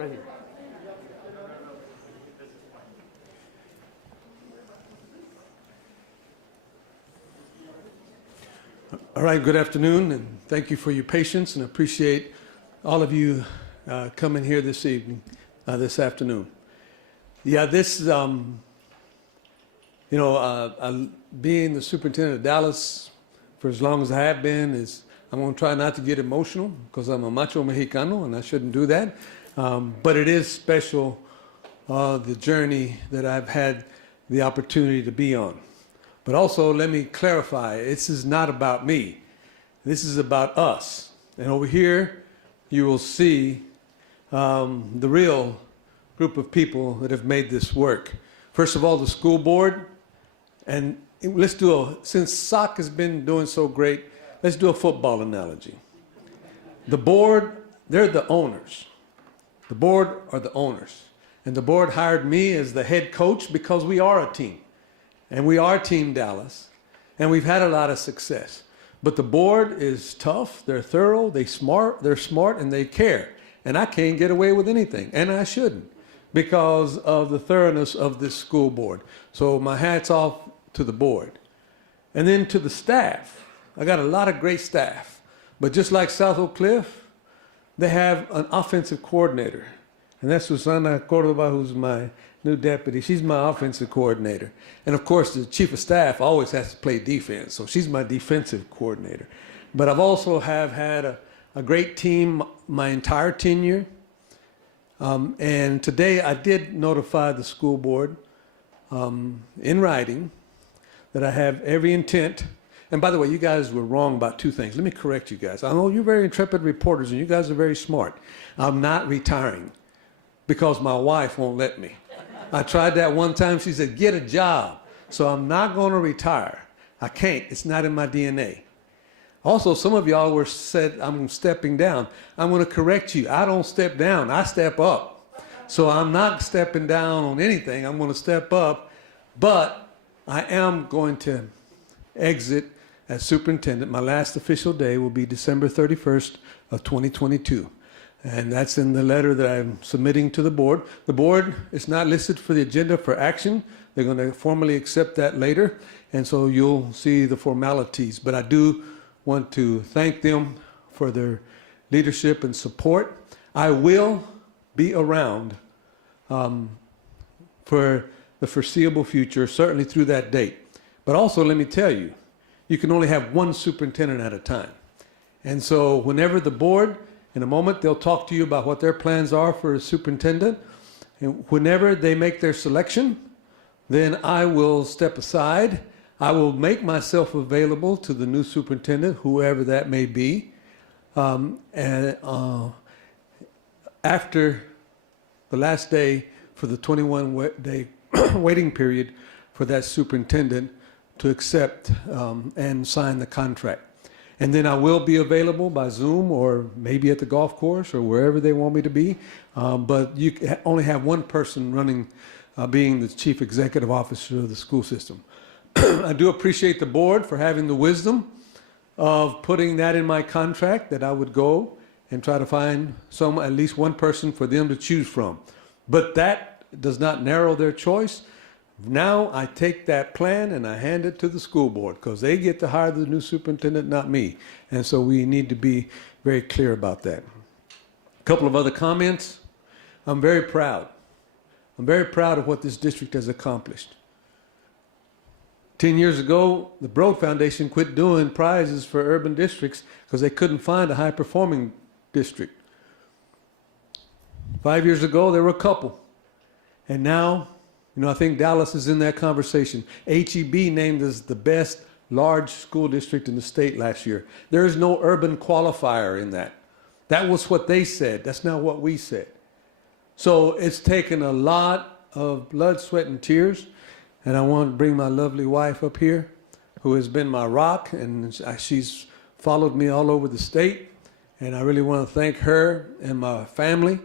Right here. All right, good afternoon, and thank you for your patience, and appreciate all of you coming here this evening, this afternoon. Yeah, this, being the superintendent of Dallas for as long as I have been, I'm going to try not to get emotional because I'm a macho Mexicano and I shouldn't do that. But it is special, the journey that I've had the opportunity to be on. But also, let me clarify, this is not about me. This is about us. And over here, you will see the real group of people that have made this work. First of all, the school board. And let's do since SOC has been doing so great, let's do a football analogy. The board, they're the owners. The board are the owners. And the board hired me as the head coach because we are a team. And we are Team Dallas, and we've had a lot of success. But the board is tough, they're thorough, they're smart, and they care. And I can't get away with anything, and I shouldn't, because of the thoroughness of this school board. So my hat's off to the board. And then to the staff. I got a lot of great staff. But just like South Oak Cliff, they have an offensive coordinator. And that's Susana Cordova, who's my new deputy. She's my offensive coordinator. And of course, the chief of staff always has to play defense, so she's my defensive coordinator. But I've also had a great team my entire tenure. And today I did notify the school board in writing that I have every intent. And by the way, you guys were wrong about two things. Let me correct you guys. I know you're very intrepid reporters and you guys are very smart. I'm not retiring because my wife won't let me. I tried that one time. She said, get a job. So I'm not going to retire. I can't. It's not in my DNA. Also, some of y'all said I'm stepping down. I'm going to correct you. I don't step down. I step up. So I'm not stepping down on anything. I'm going to step up. But I am going to exit as superintendent. My last official day will be December 31st of 2022. And that's in the letter that I'm submitting to the board. The board is not listed for the agenda for action. They're going to formally accept that later. And so you'll see the formalities. But I do want to thank them for their leadership and support. I will be around for the foreseeable future, certainly through that date. But also, let me tell you, you can only have one superintendent at a time. And so whenever the board, in a moment, they'll talk to you about what their plans are for a superintendent. And whenever they make their selection, then I will step aside. I will make myself available to the new superintendent, whoever that may be. After the last day for the 21-day waiting period for that superintendent to accept and sign the contract. And then I will be available by Zoom or maybe at the golf course or wherever they want me to be. But you only have one person running, being the chief executive officer of the school system. I do appreciate the board for having the wisdom of putting that in my contract, that I would go and try to find at least one person for them to choose from. But that does not narrow their choice. Now I take that plan and I hand it to the school board because they get to hire the new superintendent, not me. And so we need to be very clear about that. A couple of other comments. I'm very proud. I'm very proud of what this district has accomplished. 10 years ago, the Broad Foundation quit doing prizes for urban districts because they couldn't find a high-performing district. 5 years ago, there were a couple. And now, I think Dallas is in that conversation. HEB named us the best large school district in the state last year. There is no urban qualifier in that. That was what they said. That's not what we said. So it's taken a lot of blood, sweat, and tears. And I want to bring my lovely wife up here, who has been my rock, and she's followed me all over the state. And I really want to thank her and my family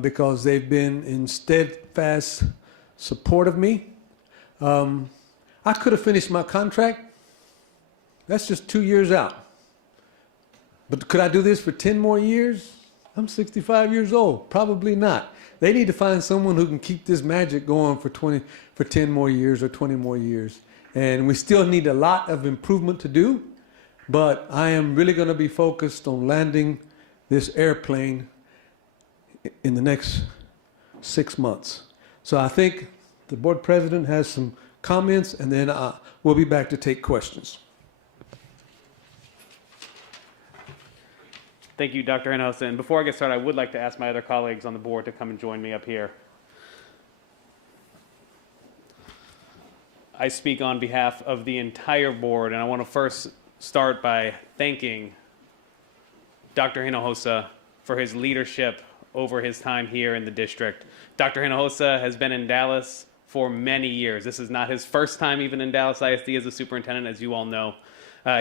because they've been in steadfast support of me. I could have finished my contract. That's just 2 years out. But could I do this for 10 more years? I'm 65 years old. Probably not. They need to find someone who can keep this magic going for 10 more years or 20 more years. And we still need a lot of improvement to do, but I am really going to be focused on landing this airplane in the next 6 months. So I think the board president has some comments, and then we'll be back to take questions. Thank you, Dr. Hinojosa. And before I get started, I would like to ask my other colleagues on the board to come and join me up here. I speak on behalf of the entire board, and I want to first start by thanking Dr. Hinojosa for his leadership over his time here in the district. Dr. Hinojosa has been in Dallas for many years. This is not his first time even in Dallas ISD as a superintendent, as you all know.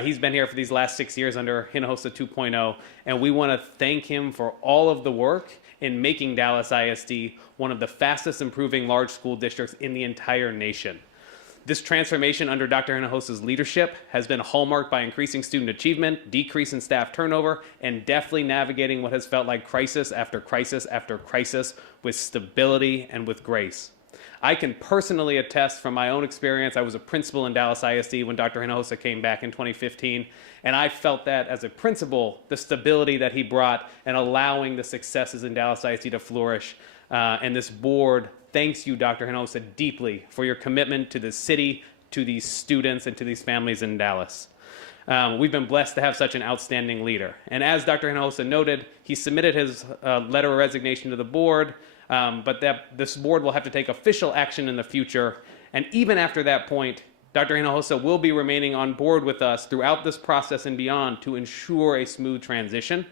He's been here for these last 6 years under Hinojosa 2.0, and we want to thank him for all of the work in making Dallas ISD one of the fastest improving large school districts in the entire nation. This transformation under Dr. Hinojosa's leadership has been hallmarked by increasing student achievement, decrease in staff turnover, and deftly navigating what has felt like crisis after crisis after crisis with stability and with grace. I can personally attest from my own experience. I was a principal in Dallas ISD when Dr. Hinojosa came back in 2015, and I felt that as a principal, the stability that he brought and allowing the successes in Dallas ISD to flourish. And this board thanks you, Dr. Hinojosa, deeply for your commitment to the city, to these students, and to these families in Dallas. We've been blessed to have such an outstanding leader. And as Dr. Hinojosa noted, he submitted his letter of resignation to the board, but this board will have to take official action in the future. And even after that point, Dr. Hinojosa will be remaining on board with us throughout this process and beyond to ensure a smooth transition.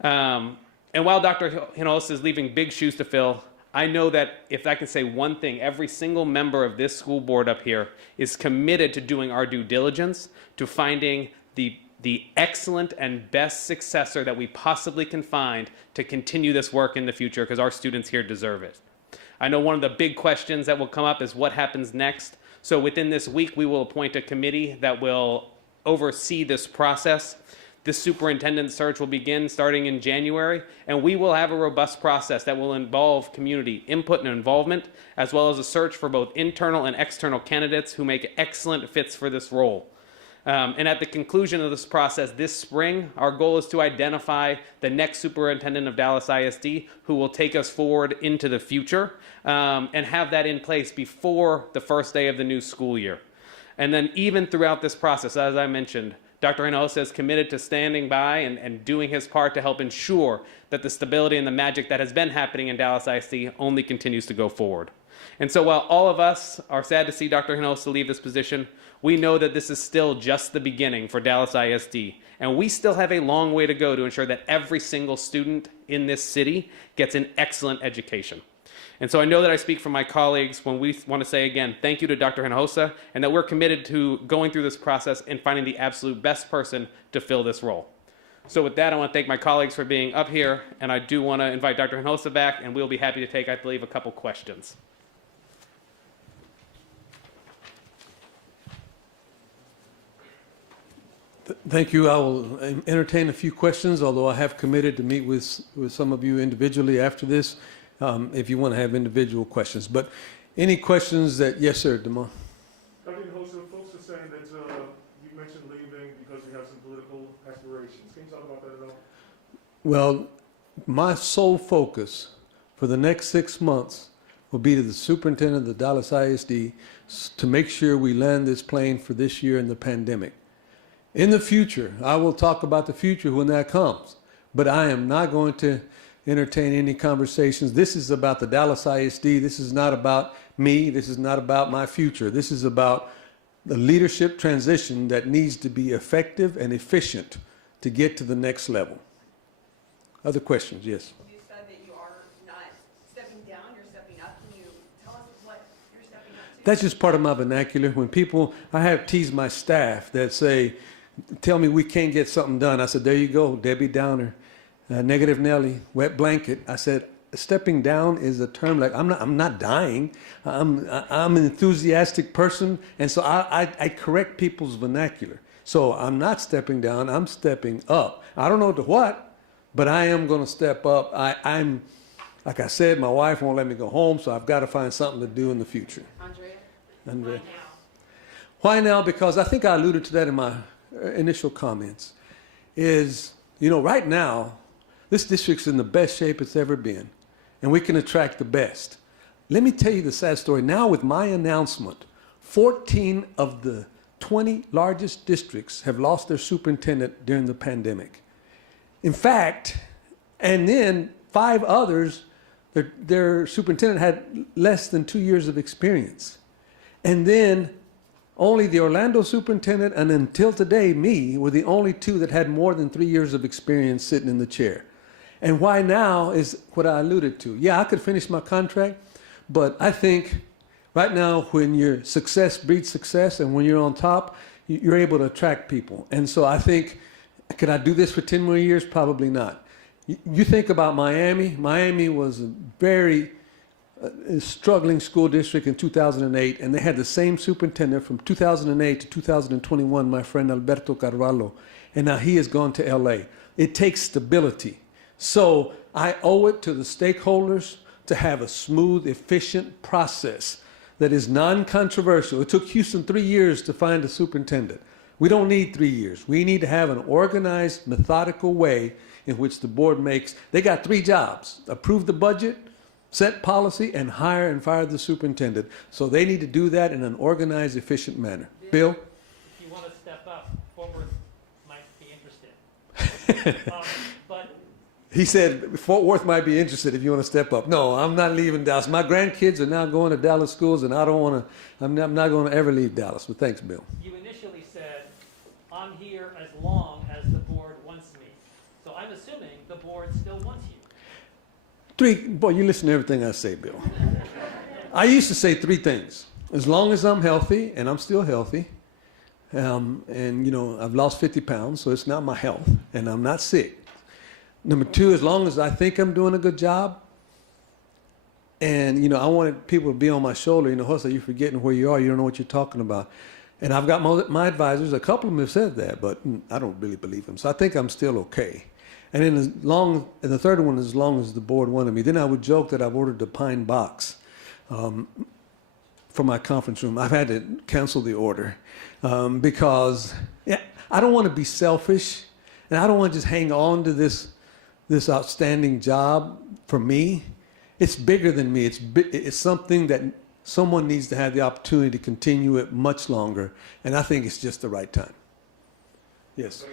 And while Dr. Hinojosa is leaving big shoes to fill, I know that if I can say one thing, every single member of this school board up here is committed to doing our due diligence, to finding the excellent and best successor that we possibly can find to continue this work in the future, because our students here deserve it. I know one of the big questions that will come up is what happens next. So within this week, we will appoint a committee that will oversee this process. This superintendent search will begin starting in January, and we will have a robust process that will involve community input and involvement, as well as a search for both internal and external candidates who make excellent fits for this role. And at the conclusion of this process this spring, our goal is to identify the next superintendent of Dallas ISD who will take us forward into the future, and have that in place before the first day of the new school year. And then even throughout this process, as I mentioned, Dr. Hinojosa is committed to standing by and doing his part to help ensure that the stability and the magic that has been happening in Dallas ISD only continues to go forward. And so while all of us are sad to see Dr. Hinojosa leave this position, we know that this is still just the beginning for Dallas ISD. And we still have a long way to go to ensure that every single student in this city gets an excellent education. And so I know that I speak for my colleagues when we want to say again, thank you to Dr. Hinojosa, and that we're committed to going through this process and finding the absolute best person to fill this role. So with that, I want to thank my colleagues for being up here, and I do want to invite Dr. Hinojosa back, and we'll be happy to take, I believe, a couple questions. Thank you. I will entertain a few questions, although I have committed to meet with some of you individually after this, if you want to have individual questions. But any questions that, yes, sir, Damon. Dr. Hinojosa, folks are saying that you mentioned leaving because you have some political aspirations. Can you talk about that at all? Well, my sole focus for the next 6 months will be to the superintendent of the Dallas ISD to make sure we land this plane for this year in the pandemic. In the future, I will talk about the future when that comes, but I am not going to entertain any conversations. This is about the Dallas ISD. This is not about me. This is not about my future. This is about the leadership transition that needs to be effective and efficient to get to the next level. Other questions? Yes. You said that you are not stepping down, you're stepping up. Can you tell us what you're stepping up to? That's just part of my vernacular. When people, I have teased my staff that say, tell me we can't get something done. I said, there you go, Debbie Downer, negative Nelly, wet blanket. I said, stepping down is a term like I'm not dying. I'm an enthusiastic person, and so I correct people's vernacular. So I'm not stepping down. I'm stepping up. I don't know to what, but I am going to step up. I'm, like I said, my wife won't let me go home, so I've got to find something to do in the future. Andrea. Why now? Because I think I alluded to that in my initial comments. Is, right now, this district's in the best shape it's ever been, and we can attract the best. Let me tell you the sad story. Now, with my announcement, 14 of the 20 largest districts have lost their superintendent during the pandemic. In fact, and then 5 others, their superintendent had less than 2 years of experience. And then only the Orlando superintendent and until today, me, were the only 2 that had more than 3 years of experience sitting in the chair. And why now is what I alluded to. Yeah, I could finish my contract, but I think right now when your success breeds success and when you're on top, you're able to attract people. And so I think, could I do this for 10 more years? Probably not. You think about Miami. Miami was a very struggling school district in 2008, and they had the same superintendent from 2008 to 2021, my friend Alberto Carvalho, and now he has gone to LA. It takes stability. So I owe it to the stakeholders to have a smooth, efficient process that is non-controversial. It took Houston 3 years to find a superintendent. We don't need 3 years. We need to have an organized, methodical way in which the board makes, they got 3 jobs: approve the budget, set policy, and hire and fire the superintendent. So they need to do that in an organized, efficient manner. Bill? If you want to step up, Fort Worth might be interested. But He said Fort Worth might be interested if you want to step up. No, I'm not leaving Dallas. My grandkids are now going to Dallas schools, and I don't want to, I'm not going to ever leave Dallas. But thanks, Bill. you initially said, I'm here as long as the board wants me. So I'm assuming the board still wants you. Boy, you listen to everything I say, Bill. I used to say 3 things. As long as I'm healthy, and I'm still healthy, and, I've lost 50 pounds, so it's not my health, and I'm not sick. Number 2, as long as I think I'm doing a good job, and, I wanted people to be on my shoulder, Jose, you're forgetting where you are, you don't know what you're talking about. And I've got my advisors, a couple of them have said that, but I don't really believe them. So I think I'm still okay. And then the third one, as long as the board wanted me. Then I would joke that I've ordered the pine box for my conference room. I've had to cancel the order because I don't want to be selfish, and I don't want to just hang on to this outstanding job for me. It's bigger than me. It's something that someone needs to have the opportunity to continue it much longer, and I think it's just the right time. Yes.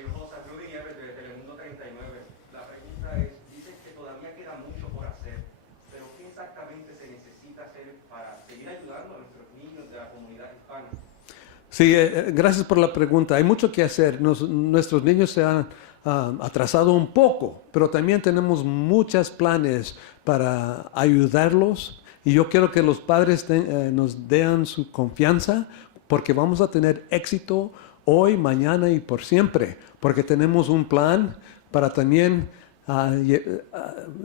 Sí, gracias por la pregunta. Hay mucho que hacer. Nuestros niños se han atrasado un poco, pero también tenemos muchos planes para ayudarlos. Y yo quiero que los padres nos den su confianza, porque vamos a tener éxito hoy, mañana y por siempre, porque tenemos un plan para también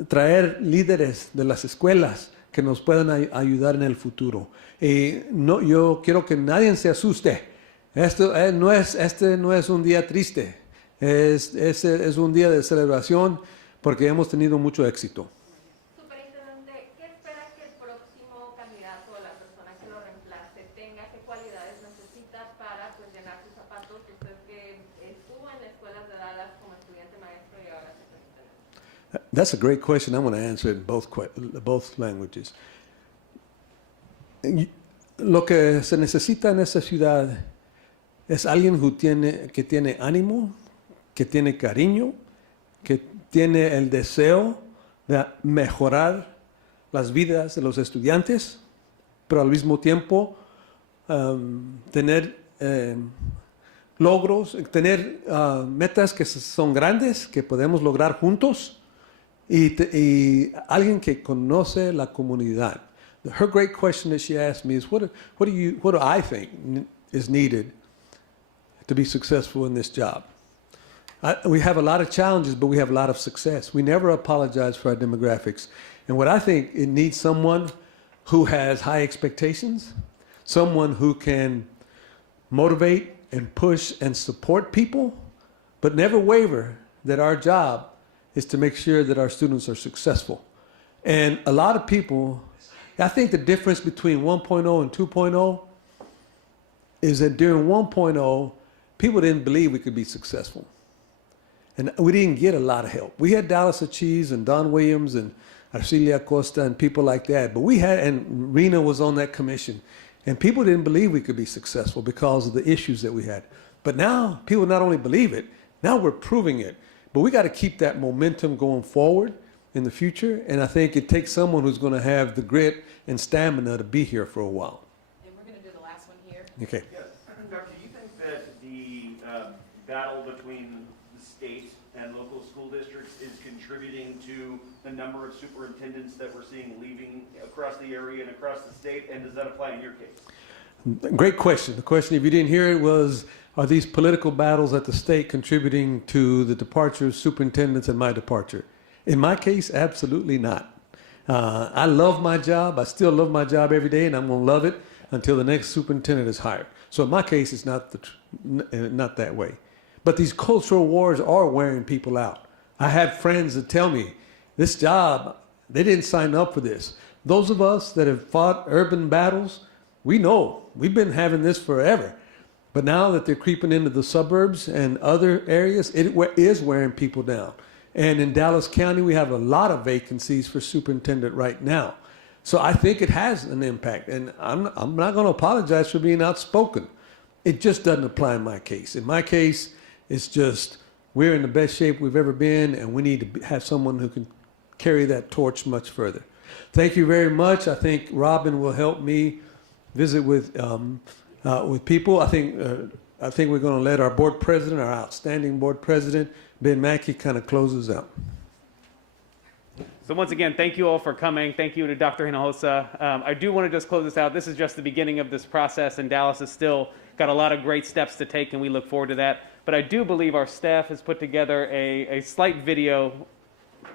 traer líderes de las escuelas que nos puedan ayudar en el futuro. Yo quiero que nadie se asuste. Este no es un día triste. Es un día de celebración porque hemos tenido mucho éxito. Superintendente, ¿qué espera que el próximo candidato o la persona que lo reemplace tenga? ¿Qué cualidades necesita para llenar sus zapatos? Usted que estuvo en las escuelas de Dallas como estudiante maestro y ahora superintendente. That's a great question. I'm going to answer it in both languages. Lo que se necesita en esta ciudad es alguien que tiene ánimo, que tiene cariño, que tiene el deseo de mejorar las vidas de los estudiantes, pero al mismo tiempo tener logros, tener metas que son grandes, que podemos lograr juntos, y alguien que conoce la comunidad. Her great question that she asked me is, what do I think is needed to be successful in this job? We have a lot of challenges, but we have a lot of success. We never apologize for our demographics. And what I think, it needs someone who has high expectations, someone who can motivate and push and support people, but never waver that our job is to make sure that our students are successful. And a lot of people, I think the difference between 1.0 and 2.0 is that during 1.0, people didn't believe we could be successful. And we didn't get a lot of help. We had Dallas Achilles and Don Williams and Arcelia Costa and people like that. But we had, and Rena was on that commission. And people didn't believe we could be successful because of the issues that we had. But now people not only believe it, now we're proving it. But we got to keep that momentum going forward in the future. And I think it takes someone who's going to have the grit and stamina to be here for a while. And we're going to do the last one here. Okay. Yes, Doctor, do you think that the battle between the state and local school districts is contributing to the number of superintendents that we're seeing leaving across the area and across the state? And does that apply in your case? Great question. The question, if you didn't hear it, was, are these political battles at the state contributing to the departure of superintendents and my departure? In my case, absolutely not. I love my job. I still love my job every day, and I'm going to love it until the next superintendent is hired. So in my case, it's not that way. But these cultural wars are wearing people out. I have friends that tell me, this job, they didn't sign up for this. Those of us that have fought urban battles, we know. We've been having this forever. But now that they're creeping into the suburbs and other areas, it is wearing people down. And in Dallas County, we have a lot of vacancies for superintendent right now. So I think it has an impact. And I'm not going to apologize for being outspoken. It just doesn't apply in my case. In my case, it's just we're in the best shape we've ever been, and we need to have someone who can carry that torch much further. Thank you very much. I think Robin will help me visit with people. I think we're going to let our board president, our outstanding board president, Ben Mackey, kind of close us out. So once again, thank you all for coming. Thank you to Dr. Hinojosa. I do want to just close this out. This is just the beginning of this process, and Dallas has still got a lot of great steps to take, and we look forward to that. But I do believe our staff has put together a slight video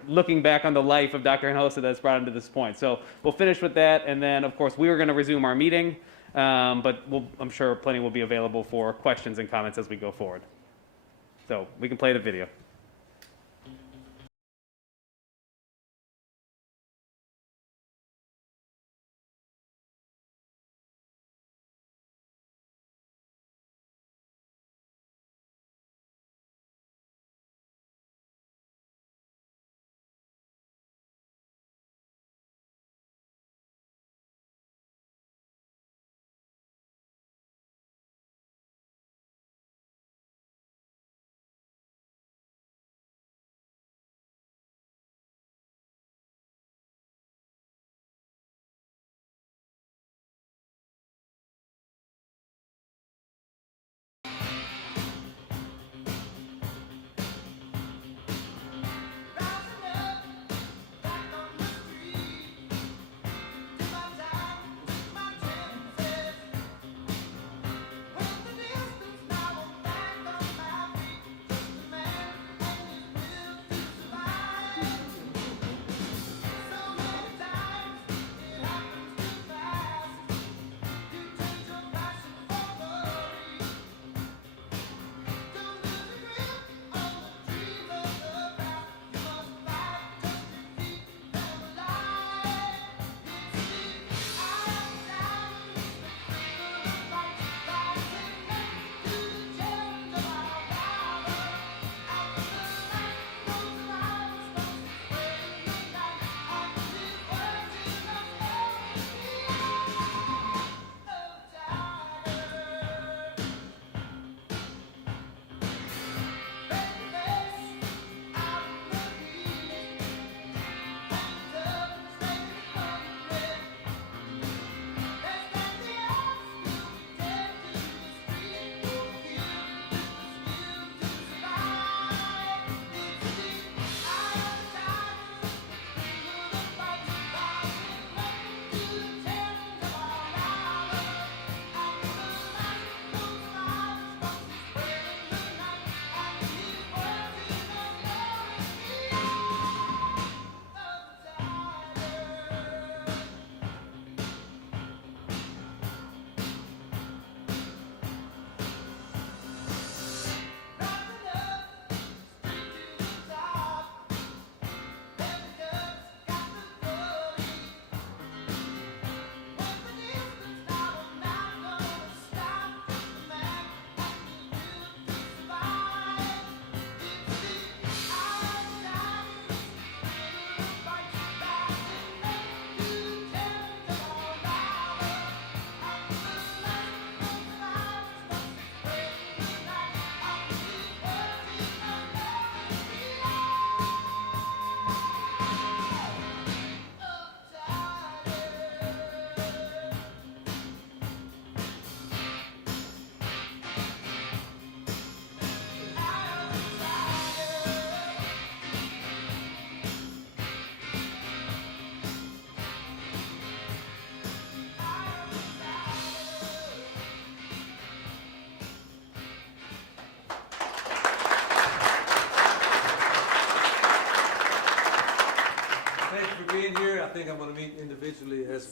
looking back on the life of Dr. Hinojosa that's brought him to this point. So we'll finish with that, and then, of course, we are going to resume our meeting, but I'm sure plenty will be available for questions and comments as we go forward. So we can play the video.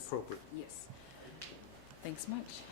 appropriate. Yes. Thanks much.